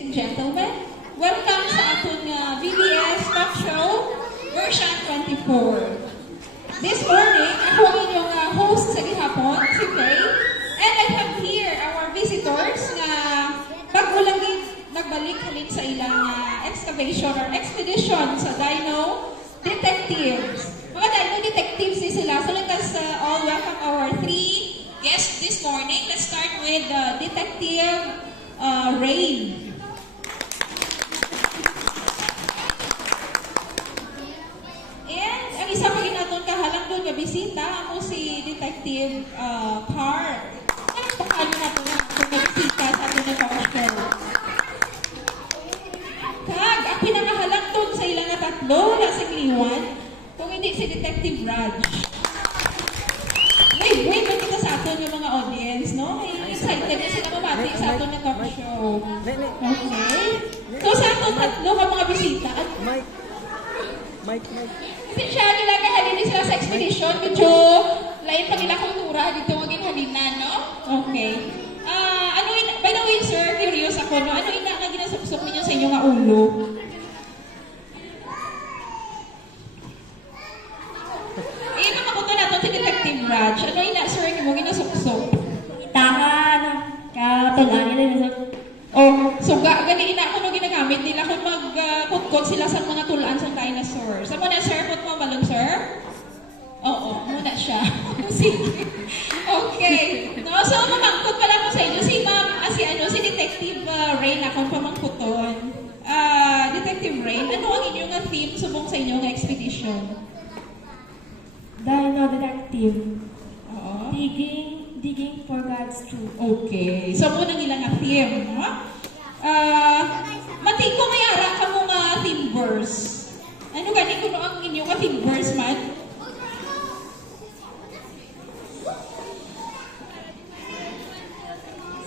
And gentlemen, welcome sa atong BBS Talk Show version 24. This morning, ako ang inyong host sa gihapon, si Faye, and I have here our visitors na bago lang nagbalik halin sa ilang excavation or expedition sa Dino Detectives. Mga Dino Detectives sila. So let us all welcome our three guests this morning. Let's start with Detective Rain. Isa pa ginatong kahalang doon nga bisita, ako si Detective Carl. Ano pakalo na ito na kung bisita sa atin na talk-show? Kag, ang pinangahalang doon sa ilang na tatlo, wala si Kliwan, kung hindi si Detective Raj. Wait, ba't kita sa atin yung mga audience, no? May excited na sila mamati sa atin na talk-show. Okay? So sa atin tatlo ka mga bisita. Mike. Siya nila kahalinin sila sa expedition. Medyo lain pa nila kultura dito maging halinan, no? Okay. By the way, sir, curious ako, no? Ano ina nga ginasapsok ninyo sa inyo nga ulo? Makabuto na ito si Detective Raj. Ano ina, sir, mo ginasapsok? Takan, katulangin na yun. Oh, so gani ina ko no ginagamit nila kung magkutkot sila sa mga tulaan sa dinosaur. Sa muna sir, put mo balon sir? Oo, muna siya. Sige. Okay. No, so mamangkot pala ko sa inyo si Detective Rain akong pamangkuton. Detective Rain, ano ang inyong theme subong sa inyong expedition? Dino Detective. Digging for God's truth. Okay. So, muna nilang ang theme, no? Matiko may ara ka mga theme verse. Ano gani kuno ang inyong theme verse man?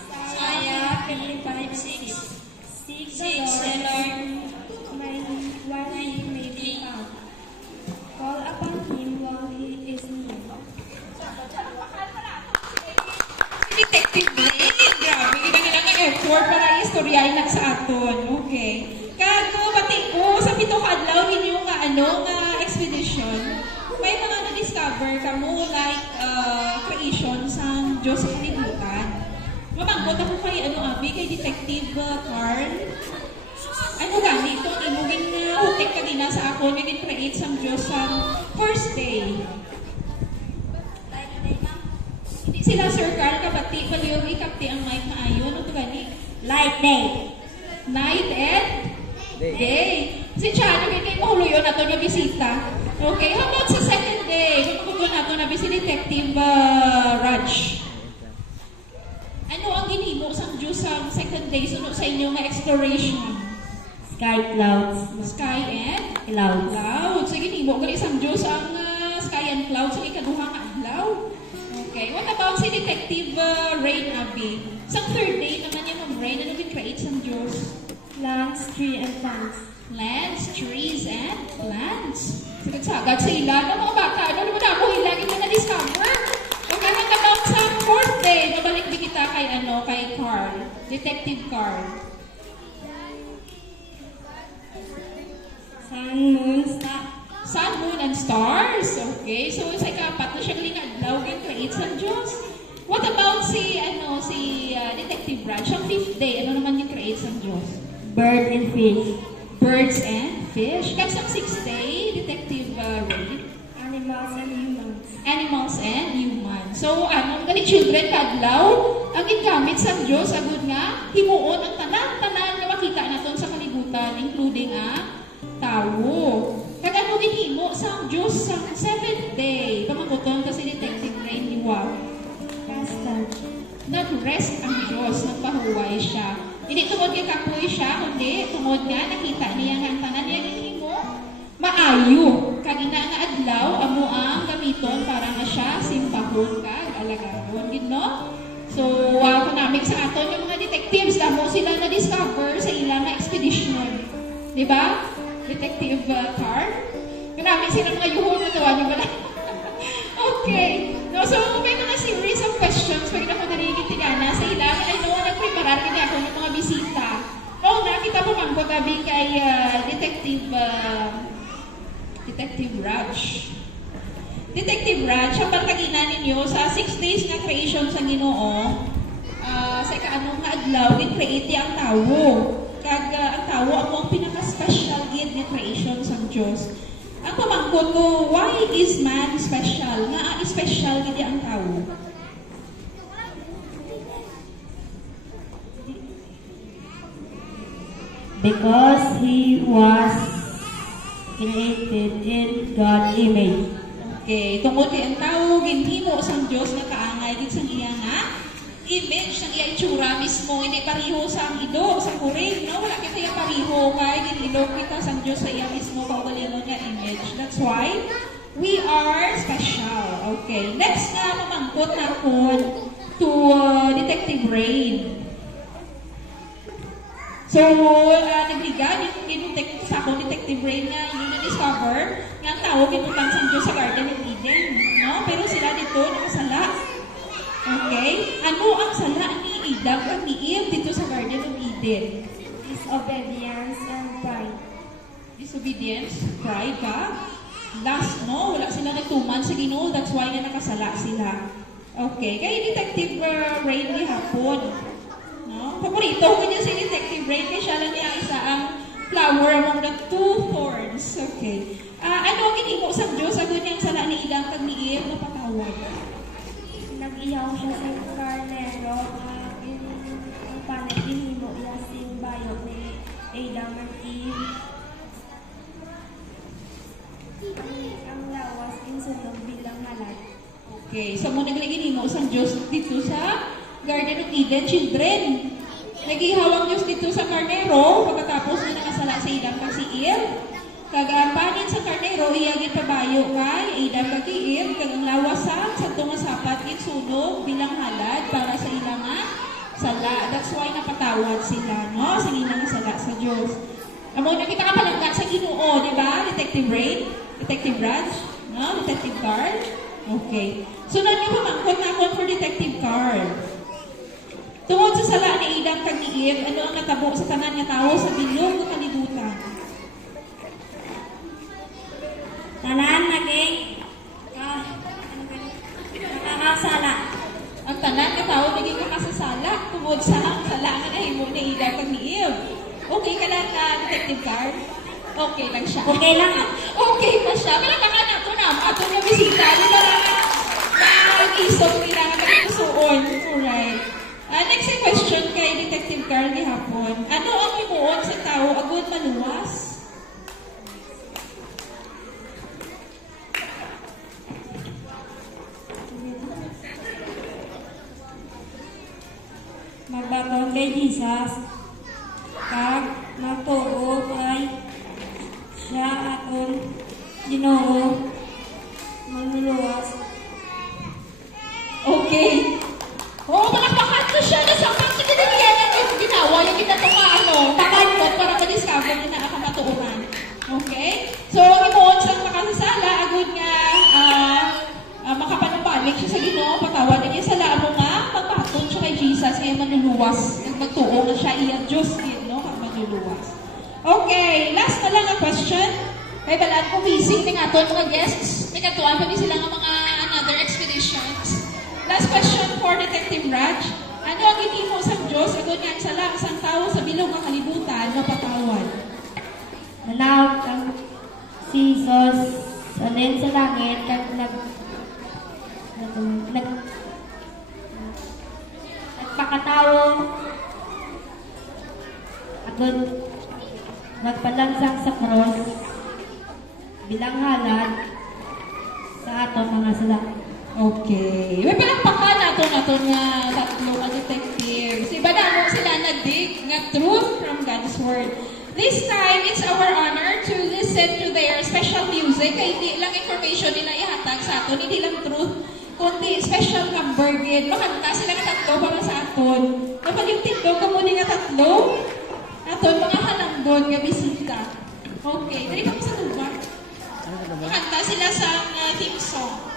Isaiah 5:6. Seek the Lord while he may be found. Call upon him while he is near. Detective Rain, grabe, nila nga effort para istoryahin na sa aton. Okay. Kago, pati ko, sa pito kadlaw ninyo nga expedition, may mga na-discover ka mo like creation sa Diyos sa kalibutan. Mamangkot ako kay abi, kay Detective Carl. Ano gani ito, imugin na hutik ka din sa ako, naging create sa Diyos sa first day. Sila Sir Carl kabati paliyogi kapti ang mic na ayon ano gani? Light day. Night and day. Si Chano kay mahuluyon nato nga bisita. Okay, how about sa second day? Kung nato na si Detective Raj. Ano ang ginhimo sang Diyos sa second day sunod sa inyo nga exploration? Sky clouds. Sky and Clouds. Clouds. So ginhimo gali sang Diyos ang sky and clouds sa ikaduha nga adlaw. Okay, what about si Detective Rain Abi? Sa third day naman yung Rain, ano bin-create sa Diyos? Plants, trees, and plants. Plants, trees, and plants. Sagad sa ila, no mga bata, ano naman ako ilagi na na-discover? Okay, what about sa fourth day? Mabalik din kita kay Carl. Detective Carl. Sun, moon, and stars. Okay, so sa ikapat na siyang linadlaw and create sa Diyos. What about si Detective Raj? Ang fifth day, ano naman yung create sa Diyos? Bird and fish. Birds and fish. Kasi ang sixth day, Detective Ray? Animals and humans. Animals and humans. So, anong gani children kadlaw, ang igamit sa Diyos, agud nga, himuon ang tanan na makita naton sa kalibutan, including tao. Kagano ginhimo sa Diyos sa seventh day. Pamakuton kasi Detective Rain Liwaw. Nag-rest ang Diyos, nagpahuway siya. Hindi tungod kay kapoy siya, kundi tungod nga nakita niya ang tanan niya ginhimo. Maayo. Kagina nga adlaw, amo ang gamiton para nga siya simpahon kag alagaron. No? So, panamig sa aton yung mga detectives, damo sila na-discover sa ilang expedition. Diba? Detective Carl. Marami silang mga yuhon na tawa niyo ba na? Okay. No, so, may mga series of questions pag ako narigit tinana sa ilang. I know, nagpreparar kanya ako ng mga bisita. No, pumangkot abi kay Detective Raj. Detective Raj, ang barkagina ninyo sa 6 days nga creation sa Ginoo, sa ikaanong nga adlaw, gin-create ang tawo. Kag ang tawo ang pinaka-special gid nga creation sa Dios. Ang pamangkot ko, why is man special? Nga special gid ang tawo. Because he was created in God's image. Okay, tungod kay ang tawo ginhimo sang Dios nga kaangay gid sang iya nga image sang iya itsura mismo, hindi pareho sa ang ido, sa kuring, no? Wala kita yung pareho kay ginilog kita sang Dios sa iya mismo kaugalingon nga image. That's why we are special. Okay, next nga mamangkot na kon to Detective Rain. So, nagligan yung sa akong Detective Rain nga yung na-discover nga ang tao ginutang sa Diyos sa Garden of Eden. No? Pero sila dito nakasala. Okay? Ano ang sala ni Adam at ni Eve dito sa Garden of Eden? Disobedience and pride. Disobedience, pride ka? Last, no? Wala sila nagtuman sa Ginoo. That's why nga nakasala sila. Okay. Kaya Detective Rain ni hapon. No? Paborito ko niya si Detective Rain kaya siya lang niya isa ang flower among the two thorns. Okay. Ano ang ginimo sa Diyos? Agad niyang sala ni Adam kag ni Eve na patawad. Nag-iyaw siya sa karnero at ang panay ginimo niya sing bayo ni Adam at Eve. Ang lawas insunog bilang halad. Okay. So, muna ginimo sa Diyos dito sa Garden of Eden, children. Nag-ihawang Diyos dito sa karnero pagkatapos na nakasala si Adam kag si Eve. Kagampanin sa karnero, iyagin pabayo kay Adam kag Eve, kag ang lawasan sa tunga sapat gid sunog bilang halad para sa ilang sala. That's why napatawad sila, no? Sa ilang sala sa Dios. Amo nakita ka palangga sa Ginoo, di ba? Detective Rain, Detective Raj, no? Detective Carl. Okay. So nanyo pamangkot na ako for Detective Carl. Tungod sa sala ni Adam kag ni Eve, ano ang natabo sa tanan nga tawo sa bilog nga kalibutan? Tanan naging nakakasala. Ang tanan nga tawo naging makasasala tungod sa sala nga nahimo ni Adam kag ni Eve. Okay ka lang na Detective Carl? Okay lang siya. Okay lang. Okay pa siya. Pero baka na ito na, ato na bisita. Di ba lang mag-isog nila nga magpusuon. Alright. Next question kay Detective Carl gihapon. Ano ang himuon sa tao agud maluwas? Magbaton kay Jesus kag magtuo kay siya atong Ginoo manluluwas. Okay. Oo, palakpakan ko siya. Nasakpan sa kiniliyan yung ginawa. Yung ginatong takan ko para ma-discover na ako matuuran. Okay? So, imoon sa makasasala, agad nga makapanubalik siya sa Ginoo, patawad na niya sa lamo nga, magpatong siya kay Jesus, kaya manluluwas. Magtuo na siya, iya Diyos, no? Manluluwas. Okay, last na lang ang question. May balaan ko busy, may aton mga guests. May katuan pa sila ng mga another expeditions. Last question for Detective Raj. Ano ang ginimo sa Diyos? Agad nga sa lang, isang tao sa bilog ng kalibutan, mapatawad. Manawag ang si Jesus sanin sa langit kag nagpakatawo agad nagpalansang sa cross bilang halad sa atong mga sala. Okay. May palakpakan nato nga tatlo ka detectives. Iba na mo sila nag-dig nga truth from God's Word. This time, it's our honor to listen to their special music. Kaya hindi lang information nila ihatag sa aton, hindi lang truth, kundi special number din. Makanta sila nga tatlo para sa aton. Napalimtindog ka muna nga tatlo. Aton, mga halangdon nga bisita. Okay. Dali ka mo sa lugar. Makanta sila sa theme song.